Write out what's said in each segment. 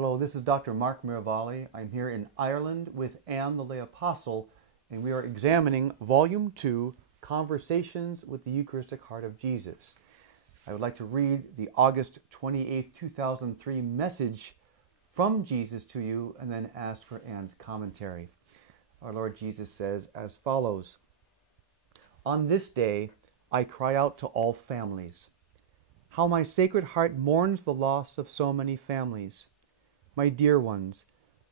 Hello, this is Dr. Mark Miravalle. I'm here in Ireland with Anne the Lay Apostle, and we are examining Volume 2, Conversations with the Eucharistic Heart of Jesus. I would like to read the August 28, 2003 message from Jesus to you and then ask for Anne's commentary. Our Lord Jesus says as follows: On this day I cry out to all families. How my Sacred Heart mourns the loss of so many families. My dear ones,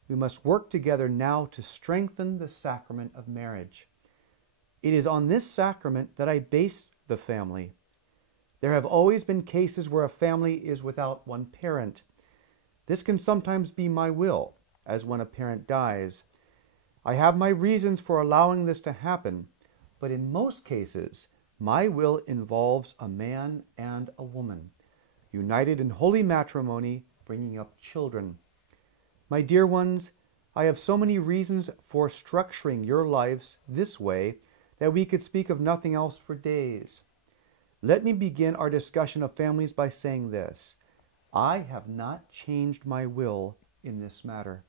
we must work together now to strengthen the sacrament of marriage. It is on this sacrament that I base the family. There have always been cases where a family is without one parent. This can sometimes be my will, as when a parent dies. I have my reasons for allowing this to happen, but in most cases, my will involves a man and a woman, united in holy matrimony, bringing up children. My dear ones, I have so many reasons for structuring your lives this way that we could speak of nothing else for days. Let me begin our discussion of families by saying this: I have not changed my will in this matter.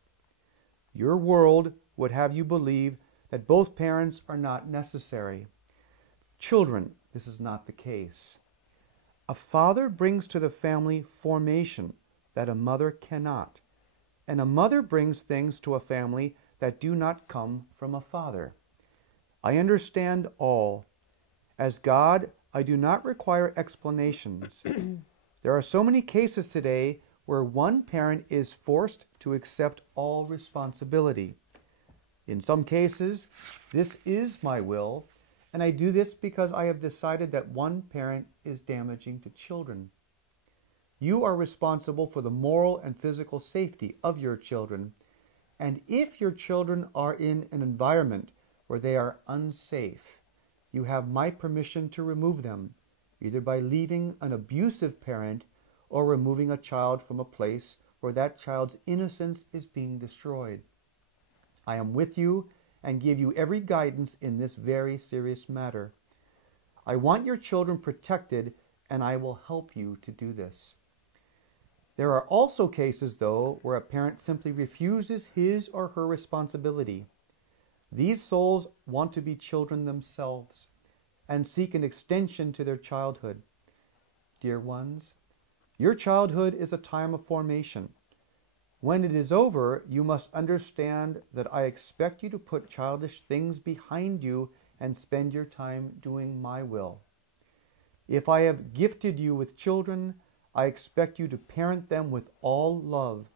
Your world would have you believe that both parents are not necessary. Children, this is not the case. A father brings to the family formation that a mother cannot, and a mother brings things to a family that do not come from a father. I understand all. As God, I do not require explanations. There are so many cases today where one parent is forced to accept all responsibility. In some cases, this is my will, and I do this because I have decided that one parent is damaging to children. You are responsible for the moral and physical safety of your children, and if your children are in an environment where they are unsafe, you have my permission to remove them, either by leaving an abusive parent or removing a child from a place where that child's innocence is being destroyed. I am with you and give you every guidance in this very serious matter. I want your children protected, and I will help you to do this. There are also cases, though, where a parent simply refuses his or her responsibility. These souls want to be children themselves and seek an extension to their childhood. Dear ones, your childhood is a time of formation. When it is over, you must understand that I expect you to put childish things behind you and spend your time doing my will. If I have gifted you with children, I expect you to parent them with all love,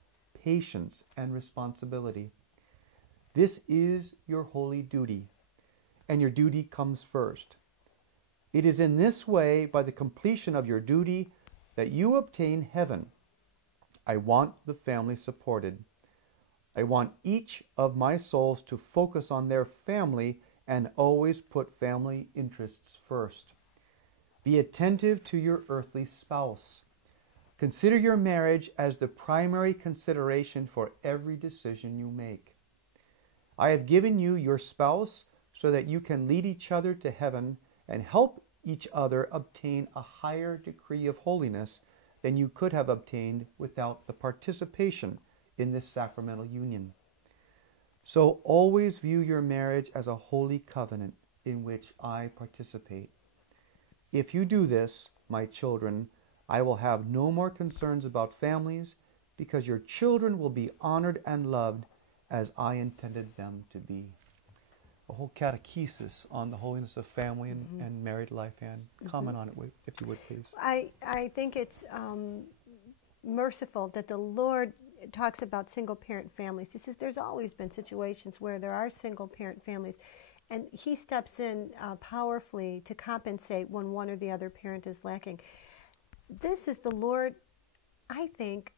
patience, and responsibility. This is your holy duty, and your duty comes first. It is in this way, by the completion of your duty, that you obtain heaven. I want the family supported. I want each of my souls to focus on their family and always put family interests first. Be attentive to your earthly spouse. Consider your marriage as the primary consideration for every decision you make. I have given you your spouse so that you can lead each other to heaven and help each other obtain a higher degree of holiness than you could have obtained without the participation in this sacramental union. So always view your marriage as a holy covenant in which I participate. If you do this, my children, I will have no more concerns about families, because your children will be honored and loved as I intended them to be. A whole catechesis on the holiness of family and married life, and comment on it, if you would, please. I think it's merciful that the Lord talks about single-parent families. He says there's always been situations where there are single-parent families, and He steps in powerfully to compensate when one or the other parent is lacking. This is the Lord, I think,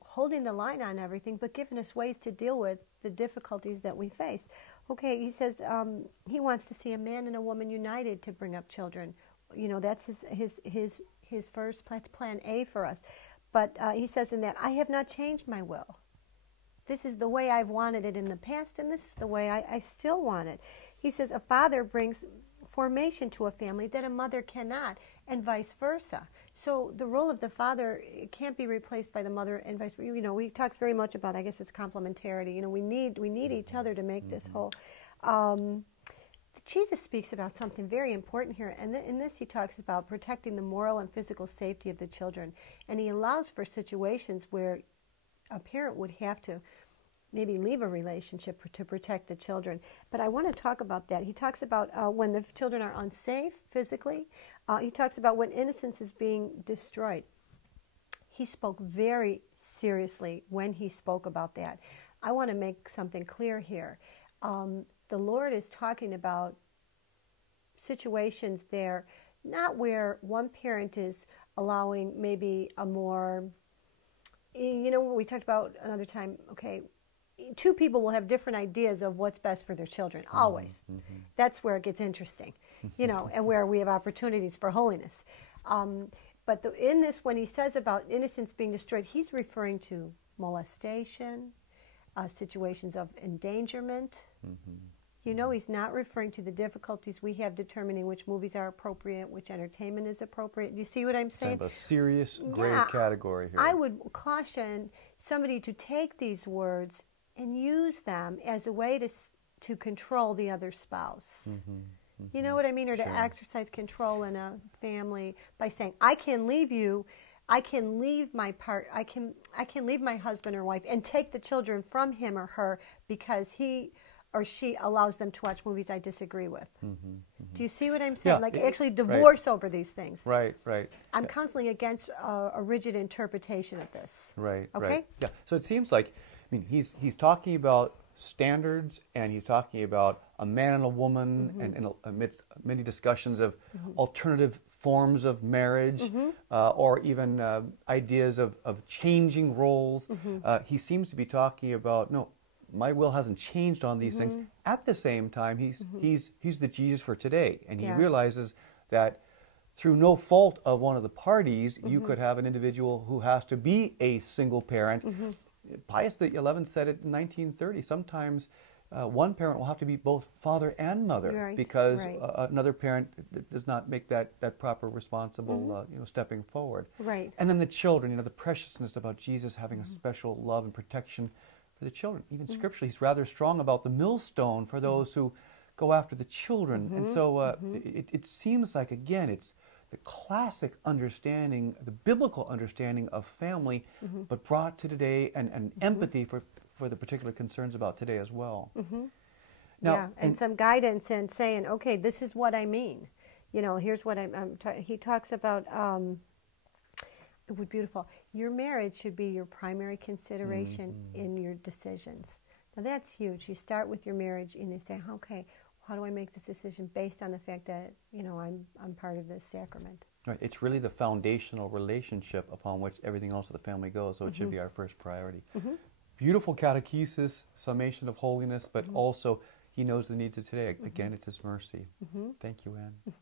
holding the line on everything, but giving us ways to deal with the difficulties that we face. Okay, He says He wants to see a man and a woman united to bring up children. That's his first plan A for us. But He says in that, I have not changed my will. This is the way I've wanted it in the past, and this is the way I still want it. He says a father brings formation to a family that a mother cannot. and vice versa. So the role of the father, it can't be replaced by the mother, and vice versa. You know, we talk very much about, I guess it's complementarity. You know, we need each other to make this whole. Jesus speaks about something very important here, and in this he talks about protecting the moral and physical safety of the children, and he allows for situations where a parent would have to maybe leave a relationship to protect the children. But I want to talk about that. He talks about when the children are unsafe physically. He talks about when innocence is being destroyed. He spoke very seriously when he spoke about that. I want to make something clear here. The Lord is talking about situations there, not where one parent is allowing maybe a more, you know, we talked about another time, okay, two people will have different ideas of what's best for their children, always. That's where it gets interesting, you know, and where we have opportunities for holiness. But in this, when he says about innocence being destroyed, he's referring to molestation, situations of endangerment. You know, he's not referring to the difficulties we have determining which movies are appropriate, which entertainment is appropriate. Do you see what I'm saying? Kind of a serious, grave category here. I would caution somebody to take these words and use them as a way to control the other spouse. You know what I mean? Or to exercise control in a family by saying, I can leave you, I can leave my I can leave my husband or wife and take the children from him or her because he or she allows them to watch movies I disagree with. Do you see what I'm saying? Yeah, like actually divorce over these things. Right. I'm constantly against a rigid interpretation of this. Right. Okay? Yeah. So it seems like, I mean, he's talking about standards, and he's talking about a man and a woman, and amidst many discussions of alternative forms of marriage, or even ideas of changing roles. He seems to be talking about, no, my will hasn't changed on these things. At the same time, he's the Jesus for today, and he realizes that through no fault of one of the parties, you could have an individual who has to be a single parent. Pius XI said it in 1930. Sometimes one parent will have to be both father and mother because another parent does not make that proper responsible stepping forward. Right. And then the children, the preciousness about Jesus having a special love and protection for the children. Even scripturally, he's rather strong about the millstone for those who go after the children. And so it seems like, again, it's the classic understanding, the biblical understanding of family, but brought to today, and empathy for the particular concerns about today as well. Now, and some guidance and saying, okay, this is what I mean. You know, here's what he talks about, it would be beautiful. Your marriage should be your primary consideration in your decisions. Now that's huge. You start with your marriage and you say, okay, how do I make this decision based on the fact that, I'm part of this sacrament? Right. It's really the foundational relationship upon which everything else of the family goes, so it should be our first priority. Beautiful catechesis, summation of holiness, but also he knows the needs of today. Again, it's his mercy. Thank you, Anne.